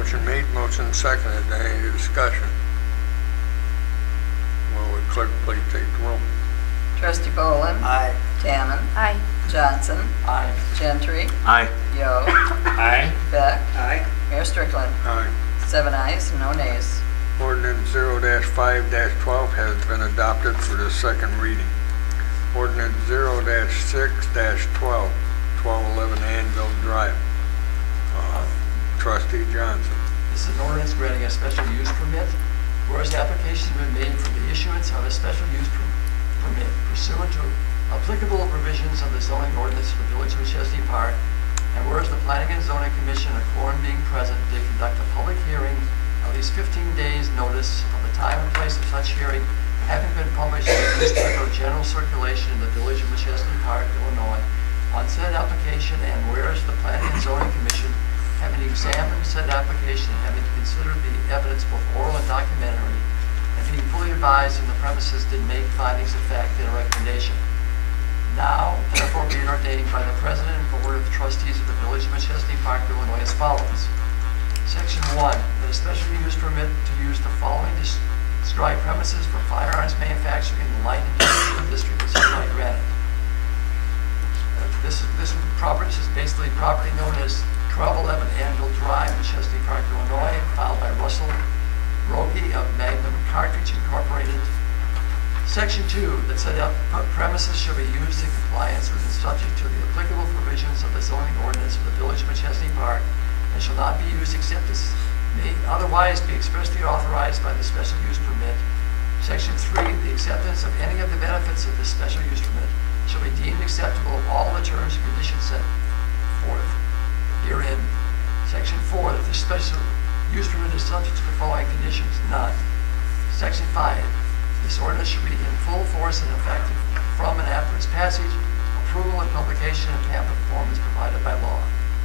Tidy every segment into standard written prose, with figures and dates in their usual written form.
Motion made, motion seconded. Any discussion? Will the clerk please take the roll? Trustee Boland. Aye. Tannen. Aye. Johnson. Aye. Gentry. Aye. Yo. Aye. Beck. Aye. Mayor Strickland. Aye. 7 ayes and no nays. Ordinance 0-5-12 has been adopted for the second reading. Ordinance 0-6-12, 1211 Anvil Drive. Trustee Johnson. This is an ordinance granting a special use permit, whereas the application has been made for the issuance of a special use permit pursuant to applicable provisions of the zoning ordinance for the Village of Chesney Park, and whereas the Planning and Zoning Commission, a quorum being present, they conduct a public hearing at least 15 days notice of the time and place of such hearing having been published in the newspaper of general circulation in the Village of Chesney Park, Illinois, on said application, and whereas the Planning and Zoning Commission, having examined said application, having considered the evidence both oral and documentary, and being fully advised in the premises, did make findings of fact and a recommendation. Now, therefore, be it ordained by the President and Board of Trustees of the Village of Chesney Park, Illinois, as follows. Section 1, that a special use permit to use the following described premises for firearms manufacturing in the light industrial district is hereby granted. This is basically property known as 1211 Anvil Drive in Chesney Park, Illinois, filed by Russell Rogie of Magnum Cartridge Incorporated. Section 2, that said premises shall be used in compliance with and subject to the applicable provisions of the zoning ordinance of the Village of Chesney Park, and shall not be used except as may otherwise be expressly authorized by the special use permit. Section 3, the acceptance of any of the benefits of this special use permit shall be deemed acceptable of all the terms and conditions set forth herein. Section 4, that the special use permit is subject to the following conditions: none. Section 5, this ordinance should be in full force and effective from and after its passage. Approval and publication in pamphlet form is provided by law.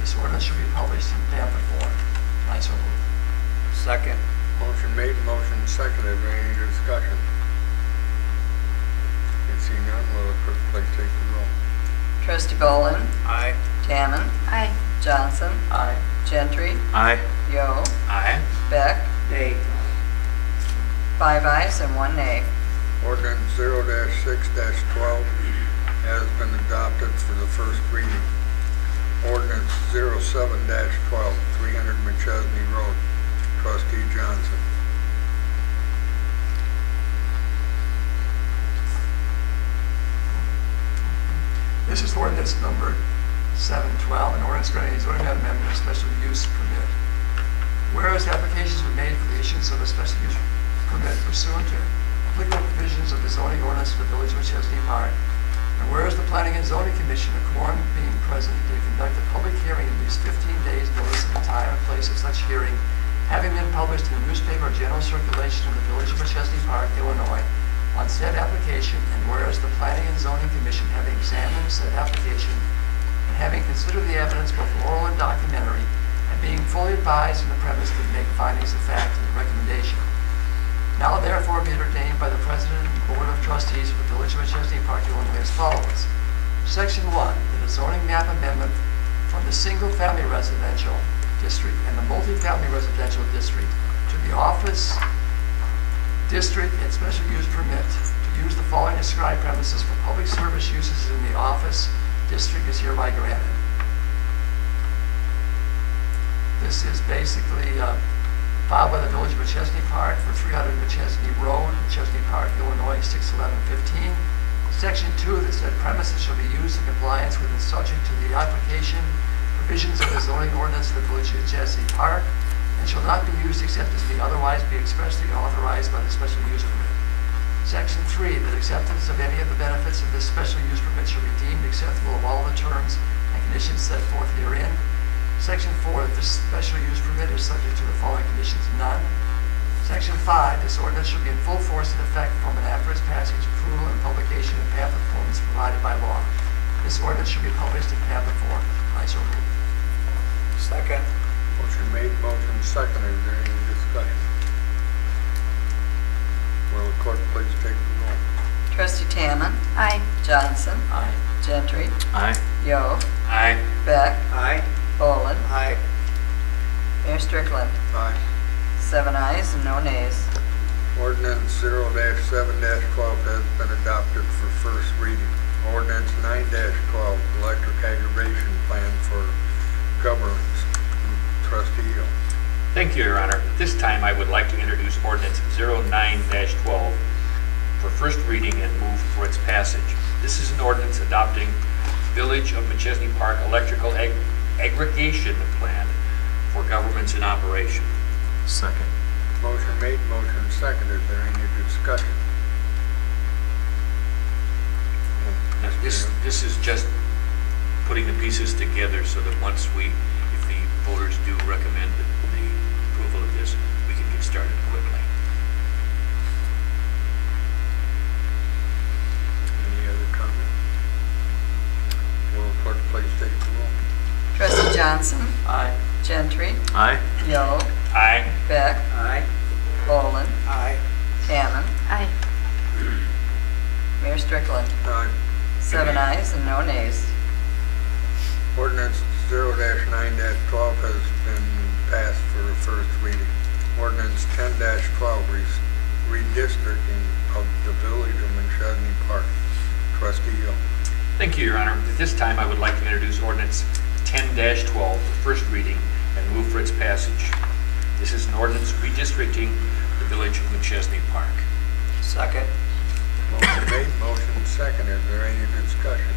This ordinance should be published in pamphlet form. I so move. Second. Motion made, motion seconded. Any discussion? Seeing none, will the clerk please take the roll? Trustee Boland. Aye. Tannen. Aye. Johnson. Aye. Gentry. Aye. Yo. Aye. Beck. Nay. 5 ayes and 1 nay. Ordinance 0-6-12 has been adopted for the first reading. Ordinance 07-12, 300 McChesney Road. Trustee Johnson. This is ordinance number 712, an ordinance granting a zoning amendment of special use permit. Whereas the application has been made for the issuance of a special use permit pursuant to applicable provisions of the zoning ordinance of the Village of Chesney Park, and whereas the Planning and Zoning Commission, a quorum being present, to conduct a public hearing at least 15 days notice of the time and place of such hearing, having been published in the newspaper of general circulation of the Village of Chesney Park, Illinois, on said application, and whereas the Planning and Zoning Commission, having examined said application, and having considered the evidence both oral and documentary, and being fully advised in the premise to make findings of fact and recommendation. Now therefore be it ordained by the President and Board of Trustees of the Village of Chesney Park, Illinois, as follows. Section 1, that a zoning map amendment from the single-family residential district and the multi-family residential district to the office district and special use permit to use the following described premises for public service uses in the office district is hereby granted. This is basically filed by the Village of Chesney Park for 300 Chesney Road, Chesney Park, Illinois, 61115. Section 2, that said premises shall be used in compliance with and subject to the application provisions of the zoning ordinance of the Village of Chesney Park, and shall not be used except as may otherwise be expressly authorized by the special use permit. Section 3, that acceptance of any of the benefits of this special use permit shall be deemed acceptable of all the terms and conditions set forth herein. Section 4, that this special use permit is subject to the following conditions: none. Section 5, this ordinance shall be in full force and effect from and after its passage, approval, and publication in pamphlet form is provided by law. This ordinance should be published in pamphlet form. I so move. Second. Motion made, motion seconded. Is there any discussion? Will the clerk please take the roll? Trustee Tannen. Aye. Johnson. Aye. Gentry. Aye. Yo. Aye. Beck. Aye. Boland. Aye. Mayor Strickland. Aye. 7 ayes and no nays. Ordinance 0-7-12 has been adopted for first reading. Ordinance 9-12, electric aggregation plan for governance. Trustee Hill. Thank you, Your Honor. At this time, I would like to introduce ordinance 09-12 for first reading and move for its passage. This is an ordinance adopting Village of McChesney Park electrical aggregation plan for governments in operation. Second. Motion made, motion seconded. Is there any discussion? This is just putting the pieces together so that once if the voters do recommend the approval of this, we can get started quickly. Any other comment? Will the clerk please take the roll? Trustee Johnson. Aye. Gentry. Aye. Yo. Aye. Beck. Aye. Boland. Aye. Tannen. Aye. Mayor Strickland. Aye. 7 ayes and no nays. Ordinance 0-9-12 has been passed for the first reading. Ordinance 10-12, redistricting of the Village of McChesney Park. Trustee Hill. Thank you, Your Honor. At this time, I would like to introduce ordinance 10-12 for first reading and move for its passage. This is an ordinance redistricting the Village of McChesney Park. Second. Motion made, motion seconded. Is there any discussion?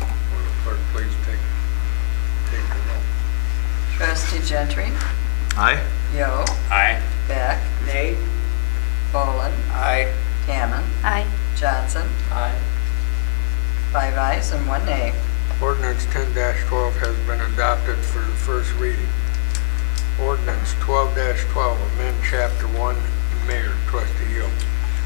Will the clerk please take the roll? Trustee Gentry. Aye. Yo. Aye. Beck. Nay. Boland. Aye. Tannen. Aye. Johnson. Aye. 5 ayes and 1 nay. Ordinance 10-12 has been adopted for the first reading. Ordinance 12-12, amend Chapter 1, Mayor. Trustee Hill.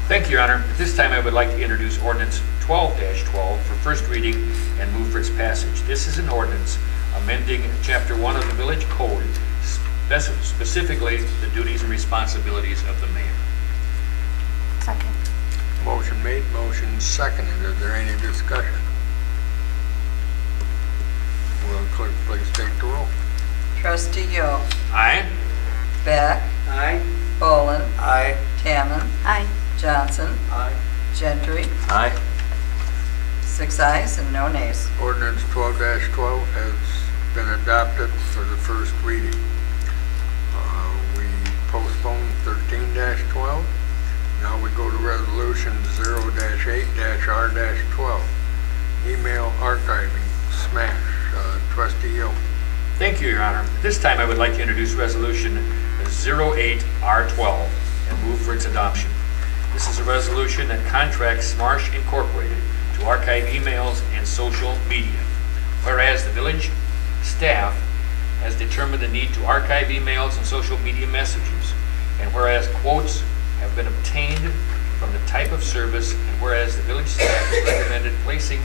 Thank you, Your Honor. At this time, I would like to introduce ordinance 12-12 for first reading and move for its passage. This is an ordinance amending Chapter 1 of the Village Code, specifically the duties and responsibilities of the mayor. Second. Motion made, motion seconded. Is there any discussion? Will the clerk please take the roll? Trustee Yo. Aye. Beck. Aye. Boland. Aye. Tannen. Aye. Johnson. Aye. Gentry. Aye. 6 ayes and no nays. Ordinance 12-12 has been adopted for the first reading. We postponed 13-12. Now we go to resolution 0-8-R-12. Email archiving, smash. Trustee Hill. Thank you, Your Honor. At this time, I would like to introduce resolution 08-R12 and move for its adoption. This is a resolution that contracts Smarsh Incorporated to archive emails and social media. Whereas the village staff has determined the need to archive emails and social media messages, and whereas quotes have been obtained from the type of service, and whereas the village staff has recommended placing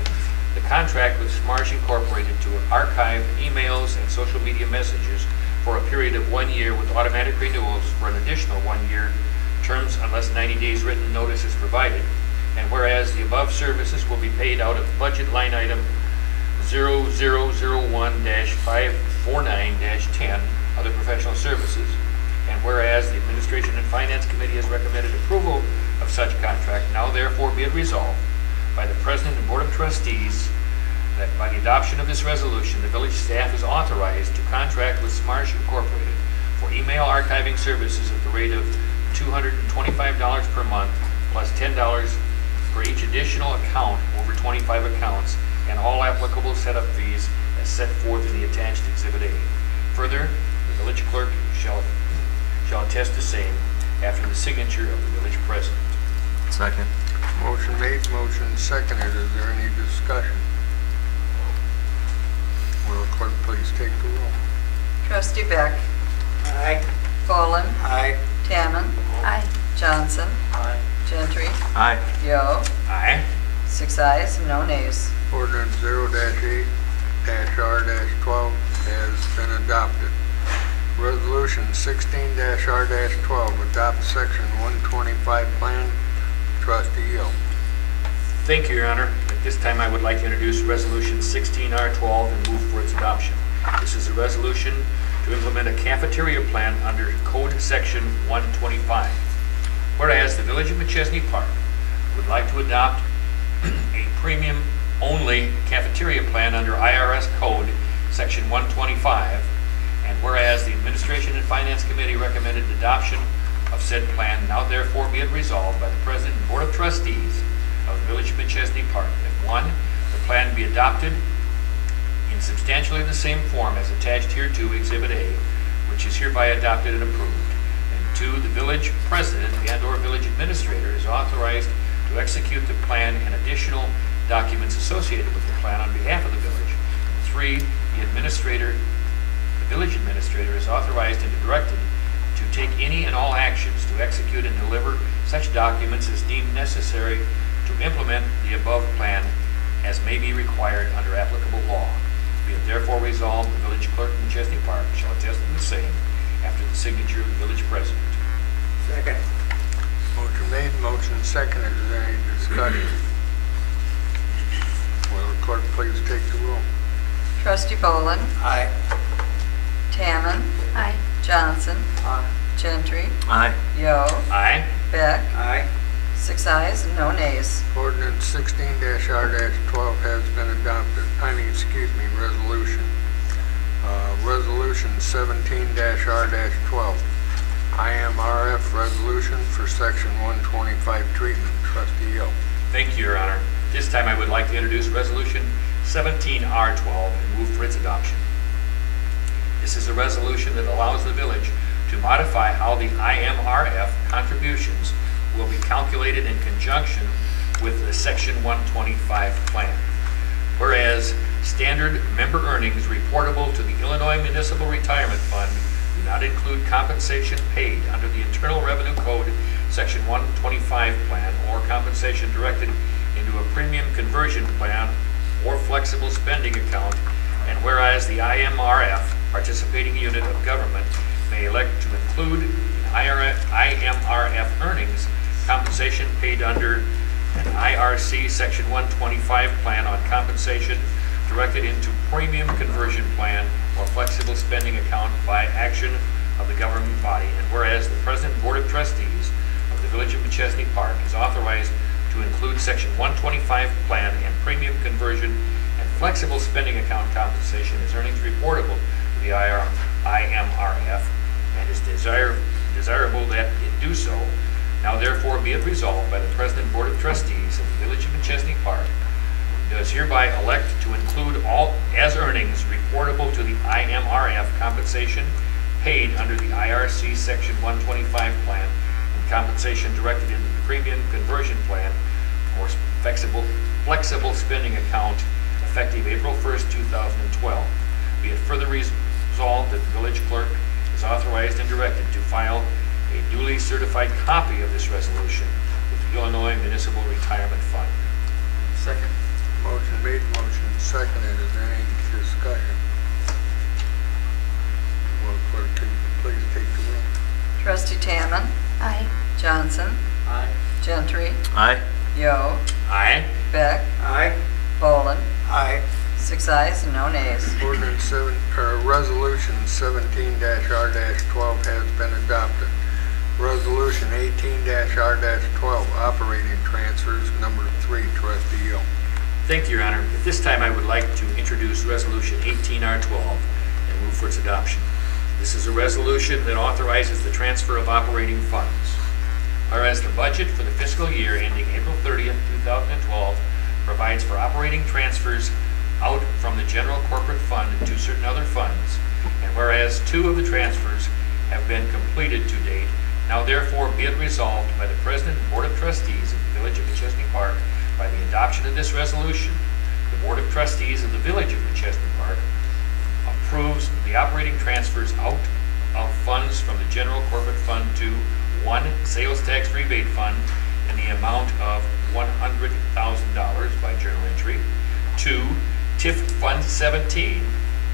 the contract with Smarsh Incorporated to archive emails and social media messages for a period of 1 year with automatic renewals for an additional 1 year terms unless 90 days written notice is provided. And whereas the above services will be paid out of budget line item 0001-549-10, other professional services. And whereas the Administration and Finance Committee has recommended approval of such contract, now therefore be it resolved by the President and Board of Trustees that by the adoption of this resolution, the village staff is authorized to contract with Smarsh Incorporated for email archiving services at the rate of $225 per month plus $10 for each additional account over 25 accounts and all applicable setup fees as set forth in the attached Exhibit A. Further, the village clerk shall attest the same after the signature of the village president. Second. Motion made, motion seconded. Is there any discussion? Will the clerk please take the roll? Trustee Beck. Aye. Boland. Aye. Tannen. Aye. Johnson. Aye. Gentry. Aye. Yo. Aye. 6 ayes and no nays. Ordinance 0-8-R-12 has been adopted. Resolution 16-R-12, adopt section 125 plan. Trustee Hill. Thank you, Your Honor. At this time, I would like to introduce Resolution 16-R12 and move for its adoption. This is a resolution to implement a cafeteria plan under Code Section 125. Whereas the Village of Machesney Park would like to adopt a premium-only cafeteria plan under IRS Code Section 125, and whereas the Administration and Finance Committee recommended adoption of said plan, now therefore be it resolved by the President and Board of Trustees of the Village of Machesney Park that 1, the plan be adopted in substantially the same form as attached hereto Exhibit A, which is hereby adopted and approved. And 2, the village president and/or village administrator is authorized to execute the plan and additional documents associated with the plan on behalf of the village. 3, the village administrator is authorized and directed to take any and all actions to execute and deliver such documents as deemed necessary to implement the above plan as may be required under applicable law. Be it therefore resolved, the village clerk in Machesney Park shall attest to the same after the signature of the village president. Second. Motion made, motion seconded. Is there any discussion? Will the clerk please take the roll? Trustee Boland, Aye. Tamman, Aye. Johnson, Aye. Gentry, Aye. Yo, Aye. Beck, Aye. 6 ayes and no nays. Ordinance 16-R-12 has been adopted. Resolution. Resolution 17-R-12. IMRF resolution for Section 125 treatment. Trustee Yo. Thank you, Your Honor. At this time, I would like to introduce Resolution 17-R-12 and move for its adoption. This is a resolution that allows the village to modify how the IMRF contributions will be calculated in conjunction with the Section 125 plan. Whereas standard member earnings reportable to the Illinois Municipal Retirement Fund do not include compensation paid under the Internal Revenue Code Section 125 plan or compensation directed into a premium conversion plan or flexible spending account, and whereas the IMRF participating unit of government may elect to include in IMRF earnings compensation paid under an IRC Section 125 plan on compensation directed into premium conversion plan or flexible spending account by action of the government body, and whereas the President Board of Trustees of the Village of Machesney Park is authorized to include Section 125 plan and premium conversion and flexible spending account compensation as earnings reportable to the IMRF, and is desirable that it do so. Now therefore be it resolved by the President Board of Trustees of the Village of Machesney Park does hereby elect to include all as earnings reportable to the IMRF compensation paid under the IRC Section 125 plan and compensation directed into the premium conversion plan or flexible spending account effective April 1st, 2012. Be it further resolved that the village clerk is authorized and directed to file a duly certified copy of this resolution with the Illinois Municipal Retirement Fund. Second. Motion made, motion seconded. Is there any discussion? Will the clerk please take the roll? Trustee Tamman, Aye. Johnson, Aye. Gentry, Aye. Yo, Aye. Beck, Aye. Boland, Aye. 6 ayes and no nays. Resolution 17-R-12 has been adopted. Resolution 18-R-12, operating transfers, number 3, Trustee Yo. Thank you, Your Honor. At this time, I would like to introduce Resolution 18-R-12 and move for its adoption. This is a resolution that authorizes the transfer of operating funds. Whereas the budget for the fiscal year ending April 30th, 2012 provides for operating transfers out from the general corporate fund to certain other funds, and whereas 2 of the transfers have been completed to date, now therefore be it resolved by the President and Board of Trustees of the Village of Machesney Park by the adoption of this resolution, the Board of Trustees of the Village of Machesney Park approves the operating transfers out of funds from the general corporate fund to 1, sales tax rebate fund in the amount of $100,000 by journal entry, 2, TIF Fund 17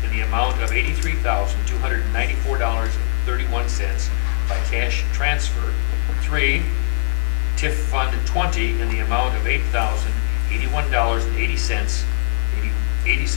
in the amount of $83,294.31 by cash transfer, 3, TIF Fund 20 in the amount of $8,081.80